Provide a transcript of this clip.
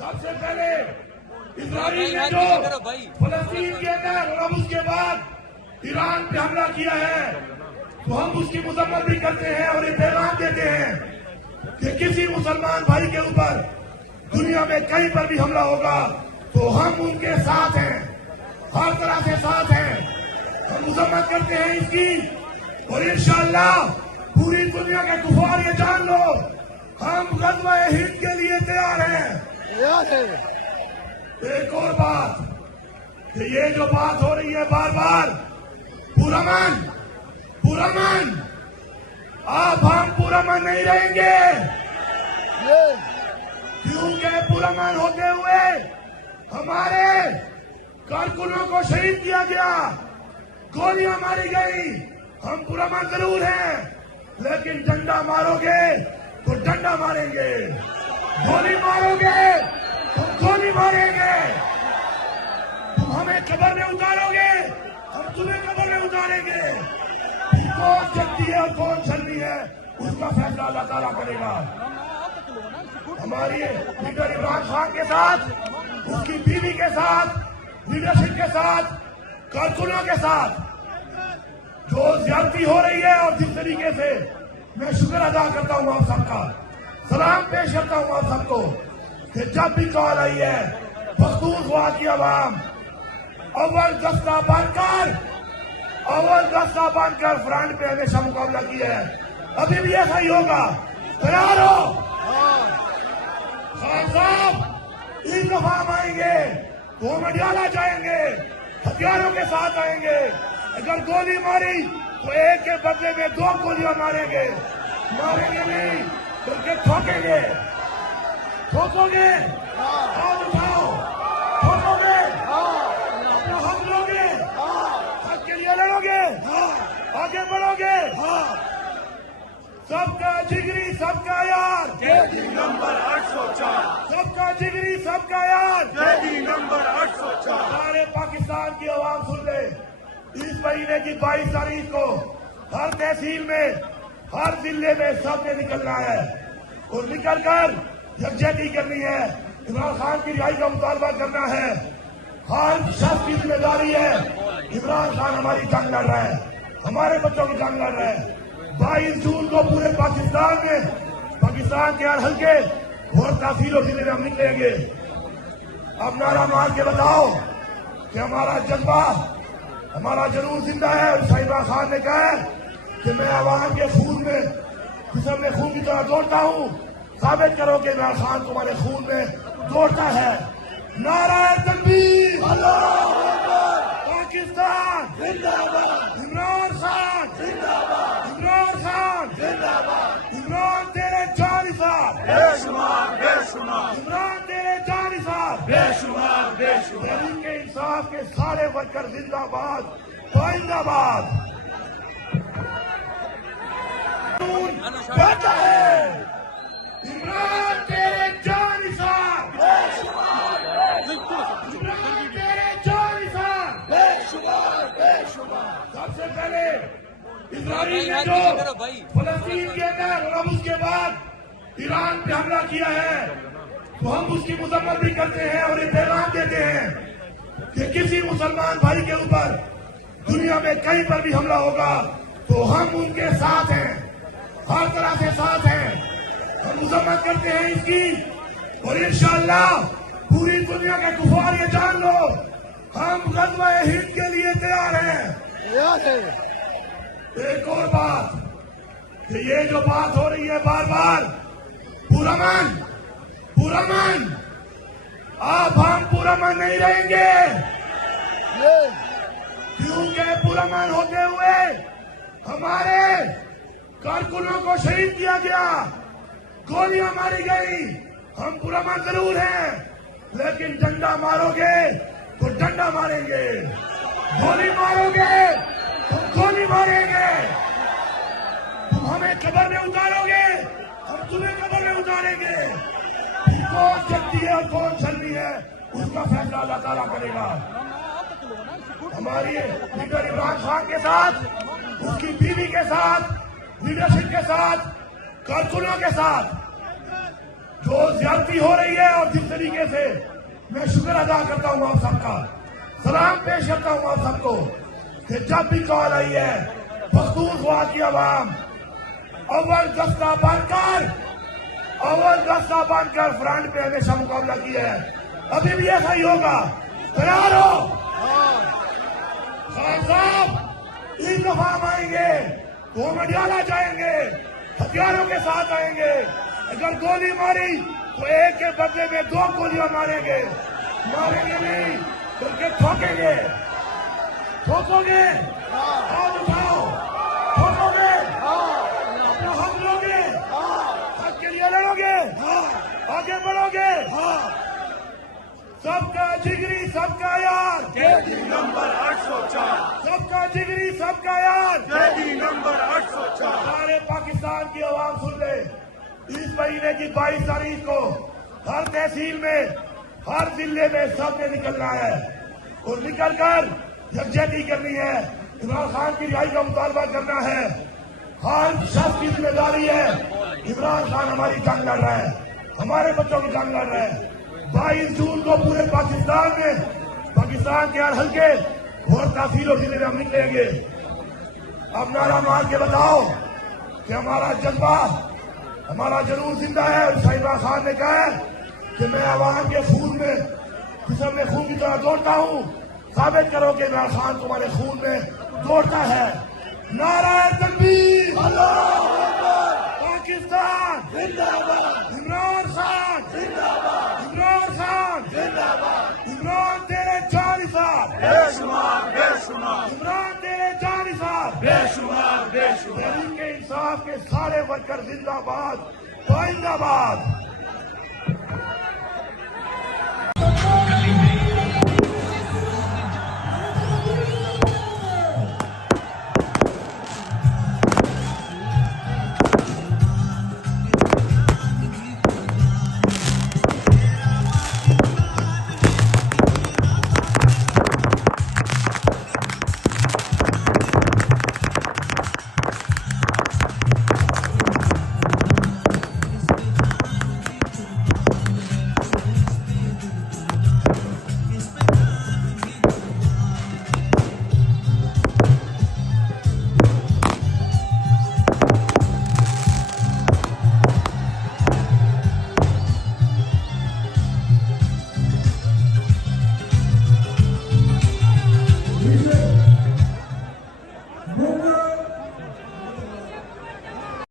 सबसे पहले इजराइल ने जो फलस्तीन के अंदर और अब उसके बाद ईरान पे हमला किया है, तो हम उसकी मजम्मत भी करते हैं और ये पैगाम देते हैं कि किसी मुसलमान भाई के ऊपर दुनिया में कहीं पर भी हमला होगा तो हम उनके साथ हैं, हर तरह से साथ हैं। हम मजम्मत करते हैं इसकी और इंशाअल्लाह पूरी दुनिया के कुफार ये जान लो, हम गज़वा-ए हिंद के लिए तैयार हैं। एक और बात कि ये जो बात हो रही है बार बार पुरअमन, अब हम पुरअमन नहीं रहेंगे, क्योंकि पुरअमन होते हुए हमारे कारकुनों को शहीद किया गया, गोलियां मारी गई। हम पुरअमन जरूर हैं, लेकिन डंडा मारोगे तो डंडा मारेंगे, गोली मारोगे तो गोली मारेंगे। तुम हमें कब्र में उतारोगे, हम तुम्हें कब्र में उतारेंगे। कौन शक्ति है और कौन शर्मी है, उसका फैसला अल्लाह ताला करेगा। हमारी लीडर इमरान खान के साथ, उसकी बीवी के साथ, लीडरशिप के साथ, कारकुनों के साथ जो ज्यादती हो रही है और जिस तरीके से मैं शुक्र अदा करता हूँ आप सबका, सलाम पेश करता हूँ आप सबको कि जब भी कॉल आई है पख्तूनख्वा की आवाम अव्वल दस्ता बनकर फ्रंट पे हमेशा मुकाबला किया है, अभी भी ऐसा ही होगा। तैयार हो? खान साहब इस दफा हम आएंगे, वो मडियाला जाएंगे, हथियारों के साथ आएंगे। अगर गोली मारी तो एक के बदले में 2 गोलियां मारेंगे नहीं बल्कि ठोकेंगे। ठोकोगे? आओ उठाओ, ठोकोगे? अपना हक लोगे? हक के लिए लड़ोगे? आगे बढ़ोगे? सबका जिगरी सबका यार, कैदी नंबर 804, सबका जिगरी सबका यार, कैदी नंबर 804। सारे पाकिस्तान की आवाम सुन ले, इस महीने की 22 तारीख को हर तहसील में, हर जिले में सबने निकलना है और निकल कर यकजहती करनी है। इमरान खान की रिहाई का मुतालबा करना है। हर शख्स की जिम्मेदारी है। इमरान खान हमारी जंग लड़ रहा है, हमारे बच्चों की जंग लड़ रहा है। 22 जून को पूरे पाकिस्तान में, पाकिस्तान के हर हल्के और तहसील और जिले में हम निकलेंगे। अब नारा मार के बताओ कि हमारा जज्बा, हमारा जरूर जिंदा है। और इमरान खान ने कहा है कि मैं आवाम के खून में, जिसम में खून की तरह दौड़ता हूँ, साबित करो कि इमरान खान तुम्हारे खून में दौड़ता है। नारा तकबीर, पाकिस्तान जिंदाबाद, इमरान खान जिंदाबाद, इमरान खान जिंदाबाद। इमरान तेरे जानिसार, बेशुमार बेशुमार, इमरान तेरे जानिसार, बेशुमार बेशुमार। तहरीक इंसाफ के सारे वर्कर जिंदाबाद, जिंदाबाद। बचा है इमरान तेरे जानिसार, इमरान तेरे जानिसार, बेशुमार बेशुमार। सबसे पहले इजराइल ने जो फलस्तीन के अंदर और अब उसके बाद ईरान पे हमला किया है, तो हम उसकी मजम्मत भी करते हैं और ये पैगाम देते हैं कि किसी मुसलमान भाई के ऊपर दुनिया में कहीं पर भी हमला होगा तो हम उनके साथ हैं, हर तरह से साथ हैं। हम मजम्मत करते हैं इसकी और इंशाअल्लाह पूरी दुनिया के कुफार ये जान लो, हम गज़वा-ए हिंद के लिए तैयार हैं। एक और बात कि ये जो बात हो रही है बार बार पुरअमन, अब हम पुरअमन नहीं रहेंगे, क्योंकि पुरअमन होते हुए हमारे कारकुनों को शहीद किया गया, गोलियां मारी गई। हम पुरअमन जरूर हैं, लेकिन डंडा मारोगे तो डंडा मारेंगे, गोली मारोगे तो गोली मारेंगे। तुम हमें कब्र में उतारोगे, हम तुम्हें कब्र में उतारेंगे। कौन शक्ति है और कौन शर्मी है, उसका फैसला अल्लाह ताला करेगा। हमारी लीडर इमरान खान के साथ, उसकी बीवी के साथ, लीडरशिप के साथ, कारकुनों के साथ जो ज्यादती हो रही है और जिस طریقے سے میں شکر ادا کرتا ہوں آپ سب کا، سلام پیش کرتا ہوں آپ سب کو کہ جب بھی کال آئی ہے پختونخوا کی عوام اول دستہ بن کر فرنٹ پہ ہمیشہ مقابلہ کیا ہے، ابھی بھی ایسا ہی ہوگا، تیار ہو؟ خان صاحب اس دفعہ ہم آئیں گے تو مڈیالہ جائیں گے، ہتھیاروں کے ساتھ آئیں گے، اگر گولی ماری تو ایک کے بدلے میں 2 گولیاں ماریں گے نہیں بلکہ ٹھوکیں گے، ٹھوکو گے، ہاتھ اٹھاؤ، ٹھوکو گے، اپنا حق لو گے، حق کے لیے لڑو گے، آگے بڑھو گے، سب کا جگری سب کا یار، قیدی نمبر 804 سب کا جگری سب کا یار، قیدی نمبر 804 سارے پاکستان کی عوام سن لے، اس مہینے کی 22 تاریخ کو ہر تحصیل میں ہر ضلع میں سب نے نکلنا ہے اور نکل کر یکجہتی کرنی ہے، عمران خان کی رہائی کا مطالبہ کرنا ہے، ہر شخص کی ذمہ داری ہے، عمران خان ہماری جنگ لڑ رہا ہے، ہمارے بچوں کی جنگ لڑ رہا ہے، 22 جون کو پورے پاکستان میں پاکستان کے ہر حلقے اور تحصیل و ضلع میں ہم نکلیں گے، اب نعرہ مار کے بتاؤ کہ ہمارا جذبہ ہمارا جنون زندہ ہے، عمران خان نے کہا ہے کہ میں عوام کے خون میں جسم میں خون کی طرح دوڑتا ہوں، ثابت کرو کہ عمران خان تمہارے خون میں دوڑتا ہے، نعرہ تکبیر، پاکستان زندہ باد، عمران خان، عمران خان، عمران تیرے جانثار، بے شمار بے شمار عمران تیرے جانثار، بے شمار بے شمار تحریک انصاف کے سارے ورکر زندہ باد، آئندہ باد۔